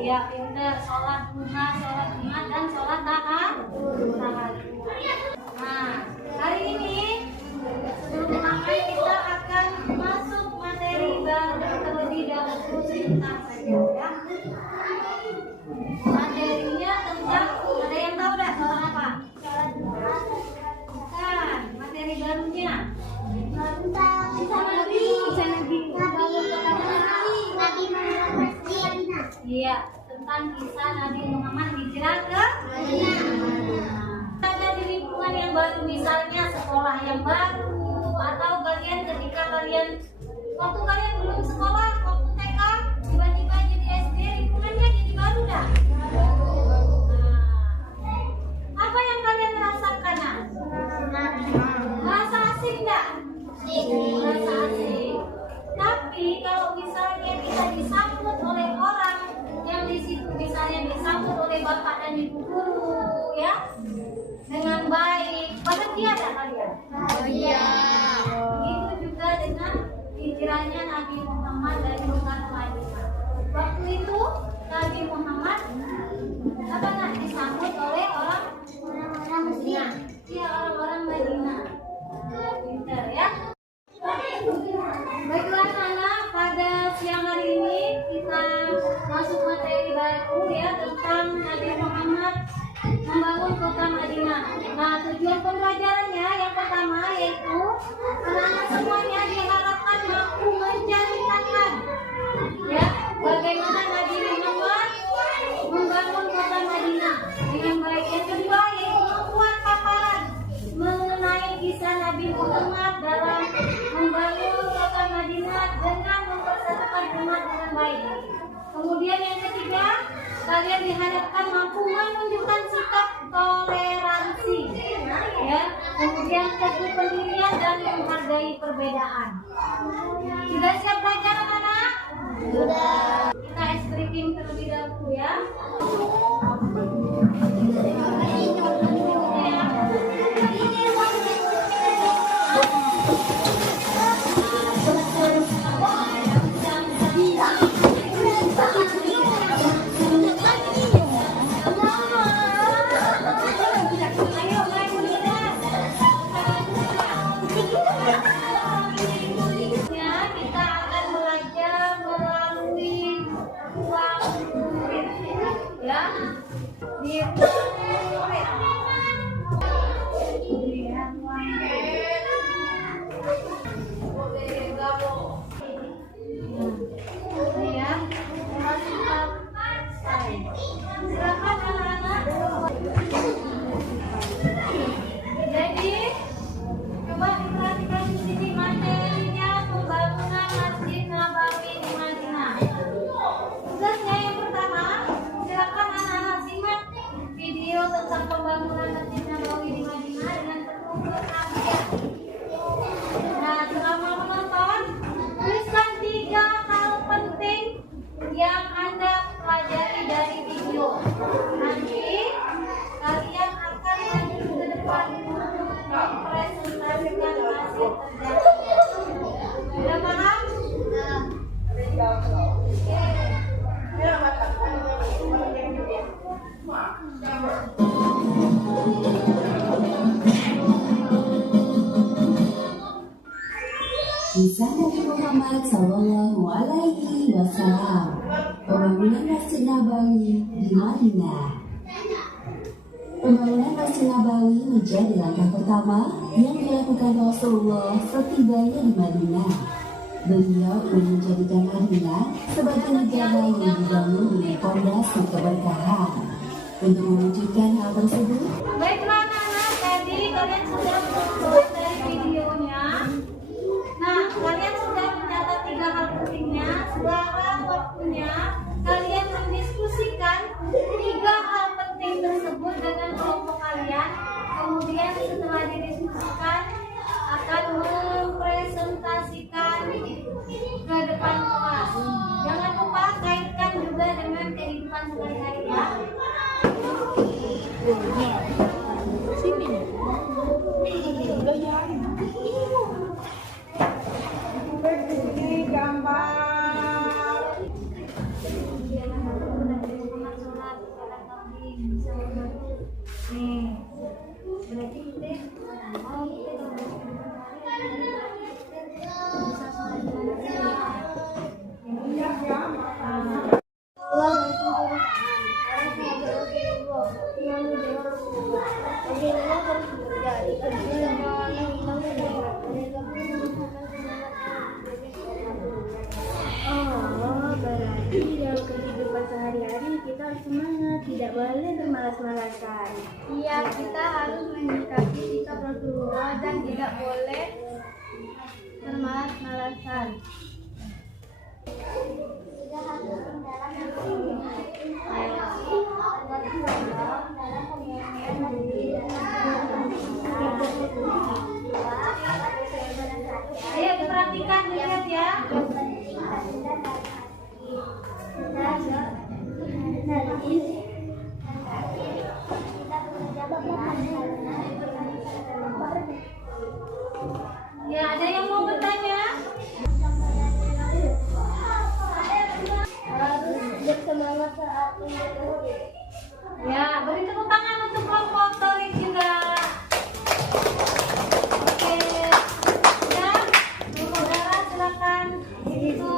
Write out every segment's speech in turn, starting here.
Iya, pinter. Sholat duha, sholat jumat, dan sholat tahajud. Nah, hari ini sebelum makan kita akan masuk materi baru terlebih dahulu sebentar saja ya. Materinya tentang, ada yang tahu dah soal apa? Bukan, materi barunya tentang kisah Nabi Iya, tentang kisah Nabi Muhammad hijrah ke Madinah. Ada di lingkungan yang baru, misalnya sekolah yang baru, atau kalian ketika waktu kalian belum sekolah, waktu TK, tiba-tiba jadi SD, lingkungannya jadi baru dah. Apa yang kalian rasakan? Merasa asing enggak? Merasa asing. Tapi kalau misalnya kita disambut oleh orang yang di situ, misalnya disambut oleh bapak dan ibu guru, ya, dengan baik, bahagia tak kalian? Bahagia. Begitu juga dengan hijrahnya Nabi Muhammad dari Mekah ke Madinah. Waktu itu Nabi Muhammad disambut oleh orang-orang Madinah. Iya, orang-orang Madinah. Pintar ya. Baiklah anak, pada siang hari ini kita masuk materi baru ya tentang Nabi Muhammad membangun kota Madinah. Nah, tujuan pembelajarannya yang pertama yaitu anak-anak semuanya diharapkan mampu menceritakan ya bagaimana Nabi Muhammad membangun kota Madinah dengan baik. Yang kedua yaitu membuat paparan mengenai kisah Nabi Muhammad dalam membangun kota Madinah dengan mempersatukan umat dengan baik. Kemudian yang ketiga, kalian diharapkan mampu menunjukkan sikap toleransi, ya. Kemudian teguh pendirian dan menghargai perbedaan. Sudah siap belajar anak-anak? Sudah. Kita ice breaking terlebih dahulu ya. Tentang pembangunan Masjid Nabawi di Madinah dengan penuh kesaksian. Nah, selama menonton, tuliskan 3 hal penting yang Anda pelajari dari video. Nanti kalian akan lanjut ke depan untuk mempresentasikan hasil kerja. Sudah paham? Kisah Nabi Muhammad Sallallahu Alaihi Wasallam, pembangunan Masjid Nabawi di Madinah. Pembangunan Masjid Nabawi menjadi langkah pertama yang dilakukan Rasulullah setibanya di Madinah. Beliau ingin menjadikan Madinah sebagai negara yang dibangun dengan fondasi keberkahan. Untuk mewujudkan hal tersebut, baiklah anak-anak, tadi kalian sudah menonton dari videonya. Nah, kalian sudah mencatat 3 hal pentingnya. Sekarang waktunya kalian mendiskusikan 3 hal penting tersebut dengan kelompok kalian. Kemudian setelah didiskusikan akan mempresentasikan ke depan kelas. Jangan lupa kaitkan juga dengan kehidupan sehari-hari ya. Sini. kehidupan sehari-hari kita harus semangat, tidak boleh bermalas-malasan. Iya, kita harus menyikapi sikap Rasulullah dan tidak boleh bermalas-malasan. Ayo diperhatikan, lihat ya. Ya, ada yang mau bertanya? Harus bersemangat saat ini. Ya, beri tepuk tangan untuk kelompok Torik juga. Oke, ya, saudara silakan. Itu.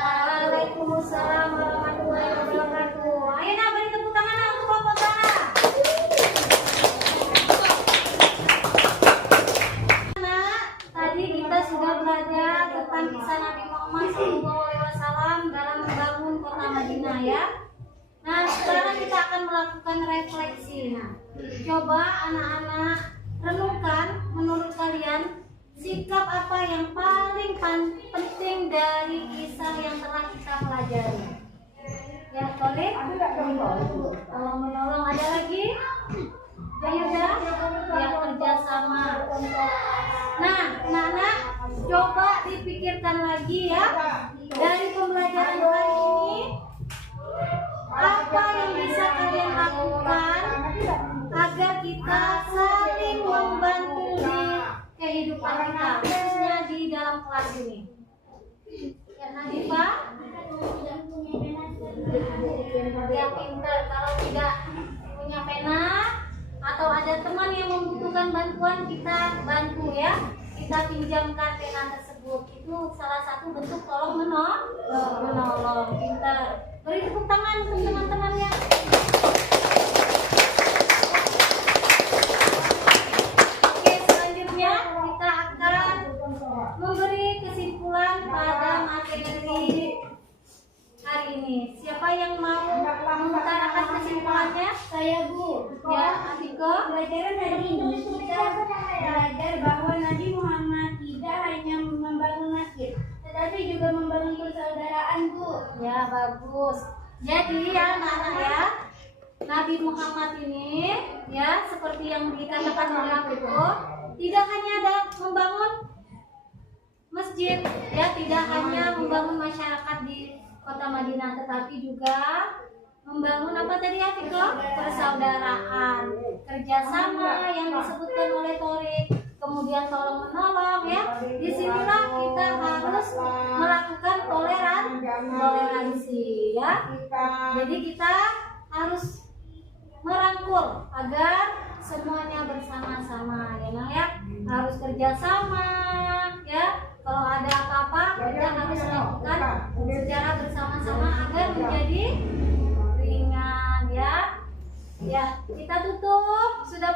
Waalaikumsalam warahmatullahi wabarakatuh. Ayo nak beri tepuk tangan untuk kelompok Zara. Nah, tadi kita sudah belajar tentang kisah Nabi Muhammad SAW dalam membangun kota Madinah ya. Nah, sekarang kita akan melakukan refleksi. Nah, coba anak-anak renungkan menurut kalian sikap apa yang paling penting dari kisah yang telah kita pelajari. Ya, Tolik. Tolong menolong. Ada lagi? Ayo dah. Ya, kerjasama. Nah, anak-anak coba dipikirkan lagi ya. Dari pembelajaran hari ini, apa yang bisa kalian lakukan agar kita saling membantu di kehidupan kita, khususnya di dalam kelas ini. Ya, Nadifa? Ya, pintar. Kalau tidak punya pena atau ada teman yang membutuhkan bantuan, kita bantu ya. Kita pinjamkan pena tersebut. Itu salah satu bentuk tolong menolong. Pintar. Beri tepuk tangan untuk teman-temannya. Oke, selanjutnya kita akan memberi kesimpulan pada materi hari ini. Siapa yang mau mengutarakan kesimpulannya? Saya Bu. Ya, Atiko. Pelajaran hari ini kita belajar bahwa Nabi Muhammad tidak hanya membangun masjid, tetapi juga membangun persaudaraan, Bu. Ya, bagus. Jadi ya anak-anak ya, Nabi Muhammad ini ya seperti yang dikatakan oleh Atiko, tidak hanya membangun masjid, ya tidak hanya membangun masyarakat di kota Madinah, tetapi juga membangun apa tadi Atiko? Persaudaraan, kerjasama yang disebutkan oleh Torik, kemudian tolong menolong ya. Disinilah kita harus melakukan toleransi ya. Jadi kita harus merangkul agar semuanya bersama-sama ya, Nang ya. Harus kerjasama ya. Kalau ada apa-apa kita harus lakukan secara bersama-sama agar menjadi ringan ya. Ya, kita tutup. Sudah